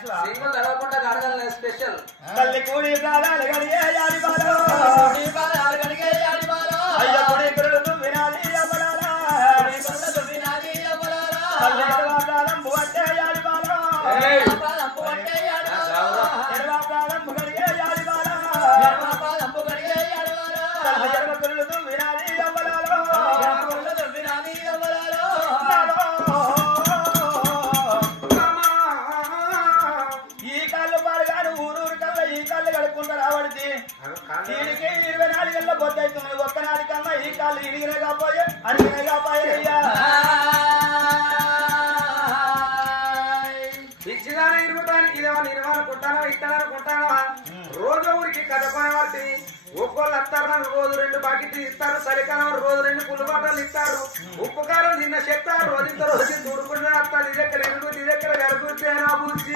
single తడవకుండా అడగల special తల్లి కూడి ప్రాణాలు గడిగే యాడివాలో అయ్య కూడి గురుడు వినాలి అమలారా తల్లి ఎడవ ప్రాణంబు అంటే యాడివాలో ఎడవ ప్రాణంబు గడిగే యాడివాలో తల్లి ఎడవ గురుడు వినాలి అమలాలో ఈ కాళ్ళు పాడుగాను ఊరూరు కల్లా ఈ కాళ్ళు కడుక్కుంటారు ఆవిడది దీనికి 24 గంటల పొద్దు అవుతుంది ఒక్కనాటి కన్నా ఈ కాళ్ళు ఇరిగినగా పోయే అడిగినగా పోయా ఇచ్చిదాన ఇరుగుతానికి ఇదేమో నిర్మాణం కొంటానో ఇస్తానని కొంటానో రోజు ఊరికి కథకొని వాటి ఒక్కోళ్ళు వస్తారు రోజు 2 బాకెట్లు ఇస్తారు చలికాలం రోజు 2 పుల్లు బాటలు ఇస్తారు ఉప్పు కారం నిన్న చెప్తారు రోజుతో రోజు దూడుకుంటే వస్తారు ఇది ఎక్కడ ఎరుగుతుంది ఇది ఎక్కడ వెరుగుతుంది అని అభివృద్ధి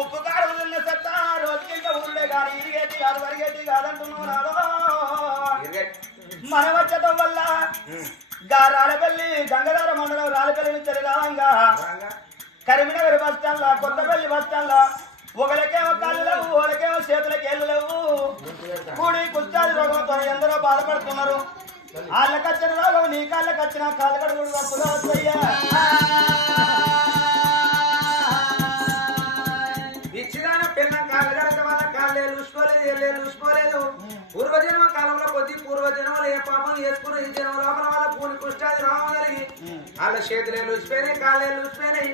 ఉప్పు కారం నిన్న చెప్తా రోజుకి ఊళ్ళే కానీ ఇరిగేటి కాదు వరిగేటి కాదంటున్నావు నాదో మన వచ్చటం వల్ల రాలపల్లి గంగధార మండలం రాలపల్లి నుంచి రావంగా కరీంనగర్ బస్ స్టాండ్ లో కొత్తపల్లి బస్ స్టాండ్ లో ఒకరికేమో కాళ్ళు లేవు ఒకరికేమో చేతులకు ఏళ్ళు లేవు కూడి కుష్టాది రోగంతో ఎందరో బాధపడుతున్నారు వాళ్ళకి వచ్చిన రోగం నీ కాళ్ళకి వచ్చిన కాళ్ళు కడుగుడు తప్పుగా వస్తాయ్యా ఇచ్చిదాన పిల్ల కాళ్ళు కడక వల్ల కాళ్ళే లూసుకోలేదు ఏళ్ళే లూసుకోలేదు పూర్వజన్మ కాలంలో కొద్ది పూర్వజన్మలు ఏ పాపం చేసుకుని ఈ జన్మ లోపల వాళ్ళ పూని కుష్టాది రోగం కలిగి వాళ్ళ చేతులే లూసిపోయినాయి కాళ్ళే లూసిపోయినాయి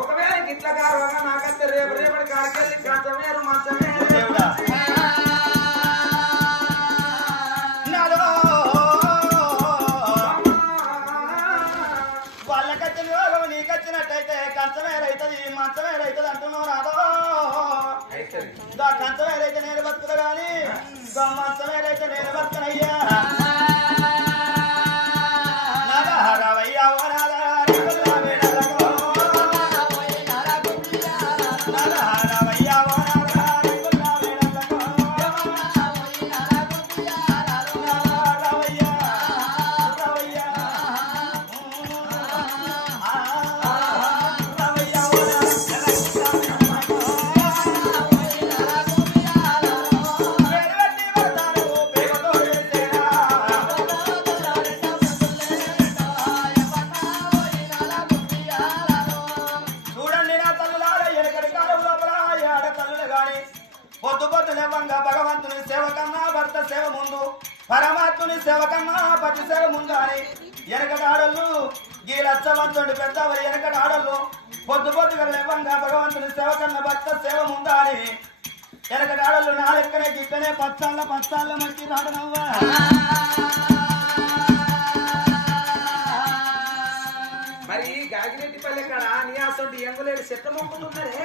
ఒకవేళ గిట్లగా రోగం నాకంటే రేపటి కాడికెళ్ళి కంచమేరు మంచమేరు వాళ్ళకచ్చిన రోగం నీకచ్చినట్టయితే కంచమేరైతుంది మంచమేరైతుంది అంటున్నావు నాదో కంచమేరైతే నేను బతుకుతా గాని మంచమేరైతే నేను బతుకనయ్యా రావయ్యా భగవంతుని సేవ కన్నా భర్త సేవ ముందు పరమాత్ముని సేవ కన్నా పతి సేవ ముందు అని వెనకటి ఆడళ్ళు ఈ లక్షవంతుడి పెద్దవారు వెనకటి ఆడళ్ళు పొద్దుగా లేవంగా భగవంతుని సేవ కన్నా భర్త సేవ ముందా అని వెనకటి ఆడళ్ళు నా లెక్కనే గిట్టనే పచ్చాళ్ళ మంచి నాడనవ్వా మరి గాగిరెడ్డిపల్లి కాడ నియాసంటి ఎంగులేడు చెత్త మొక్కుతున్నారే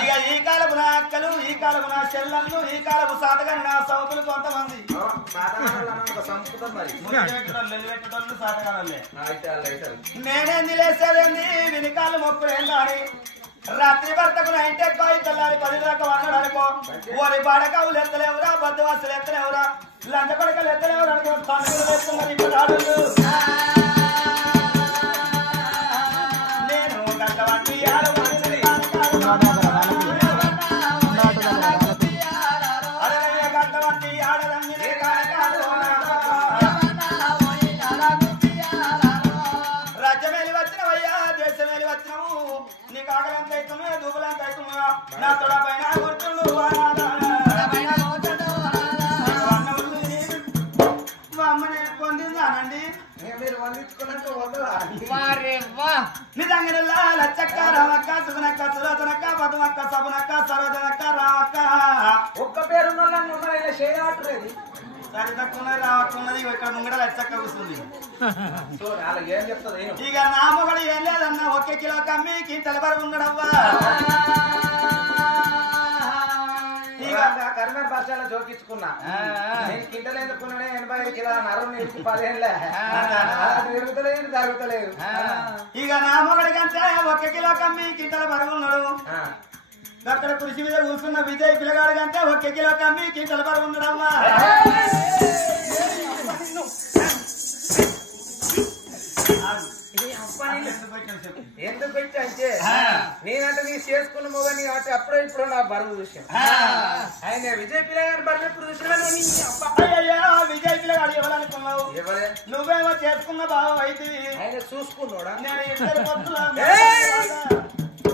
ఇక ఈ కాలపు నా అక్కలు ఈ కాలపు నా చెల్లెళ్ళు ఈ కాలపు సాతగాని నా సౌతులు కొంతమంది సంస్కృతం మరి సాతగానల్లే నేనేంది లేసేదేంది వినికాలు మొక్కులేం కానీ రాత్రి భర్తకు 9 ఎక్కువ తెల్లారి 10 దాకా వన్నాడు అనుకో ఓరి బాడకావులు ఎత్తలేవురా బద్దవాసులు ఎత్తలేవురా లంచ పడకలు ఎత్తలేవురా అనుకో పండుగలు వేస్తున్నారు ఇప్పుడు ఆడలు నేను గంటవంటి గంటవంటి ఆడదండి రాజ్యమేలి వచ్చినవయ్యా దేశమేలి వచ్చినవు నీకు ఆకలంత అవుతున్నా దూపులంత అవుతున్నా నా తొడ పైన కూర్చుండు అమ్మని పొందిందానండి మీరు వండించుకున్నట్టు వదలా నిజంగా లచ్చక్క రామక్క సుగునక్క సులోచనక్క పదమక్క సబునక్క సరోజనక్క రామక్క ఒక్క పేరు చేయట్లేదు సరితక్కున్నది రావక్కున్నది ఇక్కడ ముంగడ లచ్చక్క కూర్చుంది ఏం చెప్తుంది ఇక నా మొగడు ఏం లేదన్నా 1 కిలో కమ్మికి తెలబరి ఉండడవ్వా కరీంనగర్ భాషలో జోకించుకున్నా నేను కింటలు ఎందుకున్నానే 85 కిలోల నరం నీకు 10 ఏళ్ళ తిరుగుతలేదు జరుగుతలేదు ఇక నా మొగడికంటే 1 కిలో కమ్మి కింటల బరువున్నాడు అక్కడ కృషి మీద కూర్చున్న విజయ్ పిల్లగాడు కంటే 1 కిలో కమ్మి కింటల బరువున్నాడమ్మా ఎందుకు వచ్చి అంటే నేనంటే నీ చేసుకున్న మొగ నీ అంటే అప్పుడే ఇప్పుడు నా బరువు చూసాను ఆయన విజయ్ పిల్లగారి బరువు ఎప్పుడు చూసినా విజయ్ పిల్లగాడు ఇవ్వాలనుకున్నావు నువ్వేమో చేసుకున్న బావ అయితే ఆయన చూసుకున్నాడా నేను ఇద్దరు పొత్తుల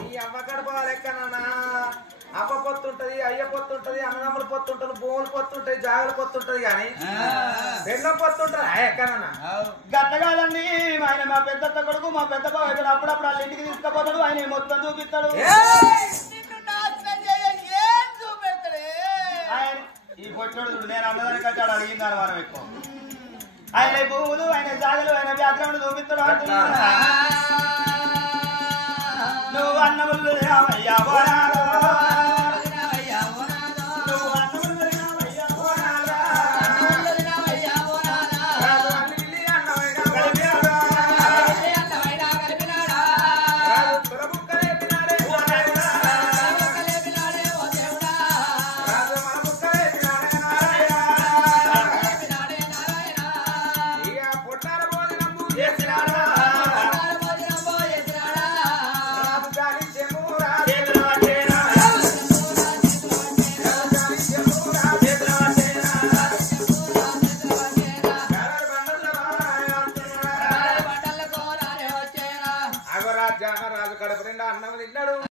ఈ అమ్మ కడప లెక్కనా అమ్మ పొత్తుంటది అయ్య పొత్తుంటది అన్నదమ్ముల పొత్తుంటది భూములు పొత్తుంటది జాగలు పొత్తుంటది కానీ పెళ్ళం పొత్తుంటది ఎక్కడన్నా గట్ట కాదండి ఆయన మా పెద్ద కొడుకు మా పెద్ద బావ ఇక్కడ అప్పుడప్పుడు వాళ్ళ ఇంటికి తీసుకుపోతాడు ఆయన మొత్తం చూపిస్తాడు ఆయన ఈ పొట్టోడు చూడు నేను అన్నదానికి వచ్చాడు అడిగిందాను మనం ఎక్కువ ఆయన భూములు ఆయన జాగలు ఆయన వ్యాగ్రహం చూపిస్తాడు అంటున్నాడు నువ్వు అన్నములు